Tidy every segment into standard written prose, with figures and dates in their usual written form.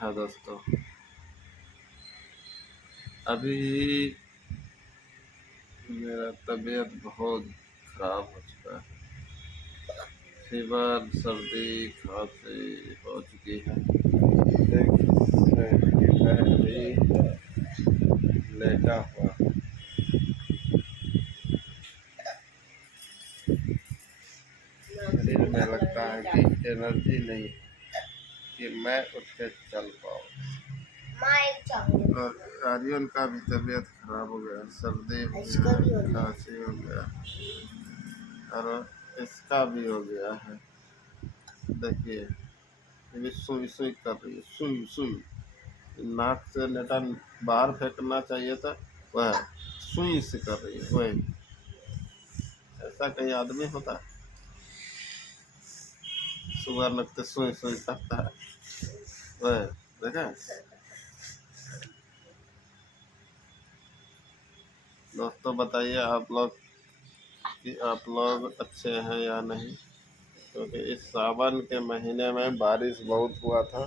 हाँ दोस्तों, अभी मेरा तबीयत बहुत खराब हो चुका है। फीवर, सर्दी, खांसी हो चुकी है। देख सकते हैं मैं अभी लेटा हुआ। शरीर में लगता है कि एनर्जी नहीं कि मैं उठ के चल पाऊँ। और आर्यन का भी तबीयत खराब हो गया, सर्दी हो गया, खांसी हो गया और इसका भी हो गया है। देखिए, ये भी सुई सुई कर रही है, सुई सुई। नाक से नेटा बाहर फेंकना चाहिए था, वह सुई से कर रही है। वही ऐसा कहीं आदमी होता है? सुअर लगते सुई सुई करता है। वह देखा दोस्तों, बताइए आप लोग अच्छे हैं या नहीं, क्योंकि इस सावन के महीने में बारिश बहुत हुआ था।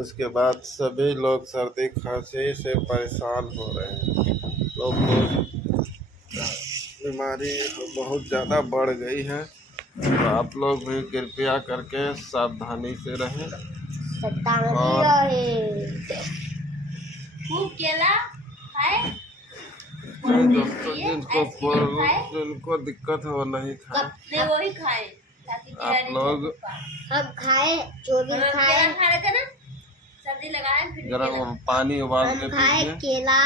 उसके बाद सभी लोग सर्दी खांसी से परेशान हो रहे हैं। लोग को बीमारी बहुत ज़्यादा बढ़ गई है, तो आप लोग भी कृपया करके सावधानी से रहें। और केला खाए दोस्तों, जिनको दिक्कत है वो नहीं खाए, वही खाए। आप लोग हम खाए, जो भी खाए, खा रहे थे ना, सर्दी लगाए, गरम पानी उबाल के पीजिए, केला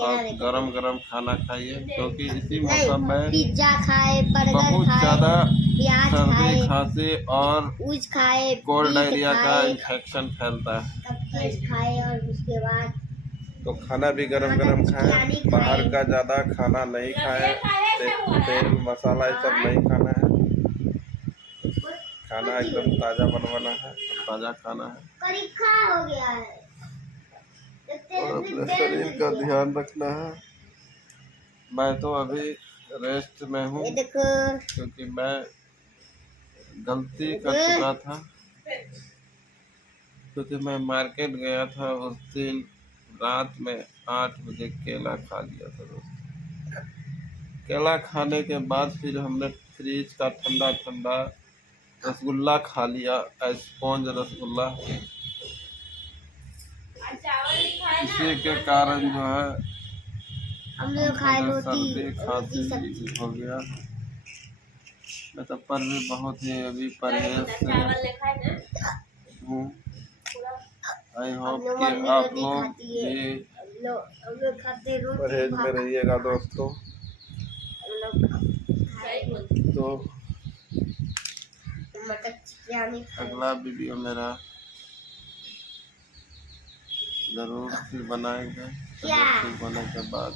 और गरम गरम खाना खाइए, क्योंकि इसी मौसम में पिज्जा खाए, बहुत ज़्यादा सर्दी खांसी और कोल्ड डायरिया का इन्फेक्शन फैलता है। खाए और उसके बाद तो खाना भी गरम गरम खाएं। बाहर का ज़्यादा खाना नहीं खाएं, तेल मसाला ये सब नहीं खाना है। खाना एकदम ताज़ा बनवाना है, ताज़ा खाना है हो गया है। और अपने शरीर का ध्यान रखना है। मैं तो अभी रेस्ट में हूँ, क्योंकि मैं गलती कर चुका था, क्योंकि मैं मार्केट गया था उस दिन रात में 8 बजे केला खा लिया था दोस्तों। केला खाने के बाद फिर हमने फ्रिज का ठंडा ठंडा रसगुल्ला खा लिया, स्पॉन्ज रसगुल्ला। इसी के कारण जो है सर्दी खांसी हो गया। मैं तो पर भी बहुत ही अभी परहेज से हूँ। आई होप कि आप लोग भी परहेज में रहिएगा दोस्तों। तो अगला वीडियो मेरा जरूर फिर बनाएंगे। ठीक होने के बाद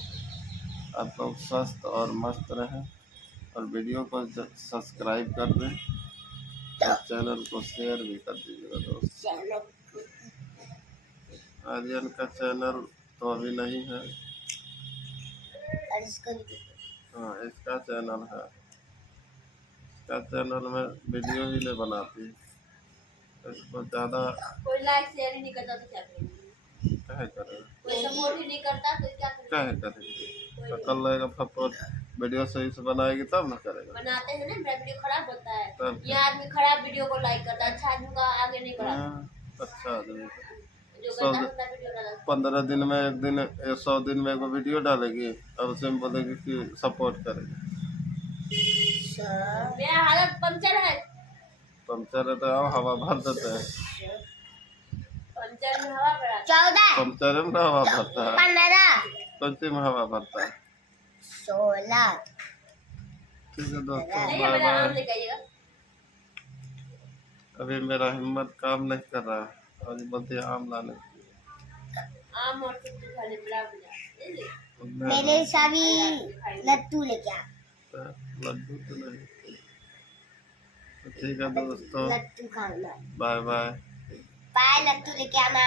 आप लोग स्वस्थ और मस्त रहें, और वीडियो को सब्सक्राइब कर दें और चैनल को शेयर भी कर दीजिएगा दोस्तों। आर्यन का चैनल तो अभी नहीं है, हाँ इसका चैनल है। इसका चैनल में वीडियो ही नहीं बनाती, इसको ज़्यादा कोई लाइक शेयर ही नहीं करता तो क्या करेंगे? क्या करें, कोई सपोर्ट ही नहीं करता तो क्या करेंगे? तो कल रहेगा सपोर्ट, वीडियो सही से बनाएगी तब ना करेगा। बनाते हैं ना, मेरा वीडियो खराब होता है, ये आदमी खराब वीडियो को लाइक करता है, अच्छा आदमी का आगे नहीं बढ़ाता। अच्छा आदमी 15 दिन में एक दिन 100 दिन में एक वीडियो डालेगी और उसे बोलेगी कि सपोर्ट करेगी। मेरा हालत पंचर है तो आओ हवा भर देते हैं। पंचर में हवा भरा 14 पंचर में हवा भरता है 15 कौन सी में हवा भरता है 16। ठीक है दोस्तों, बाय बाय। अभी मेरा हिम्मत काम नहीं कर रहा है, और बोलते आम लाने आम और मेरे सभी लड्डू लेके आ। लड्डू तो नहीं, तो ठीक है दोस्तों, लड्डू खाना। Bye bye. बाय, लड्डू लेके आना।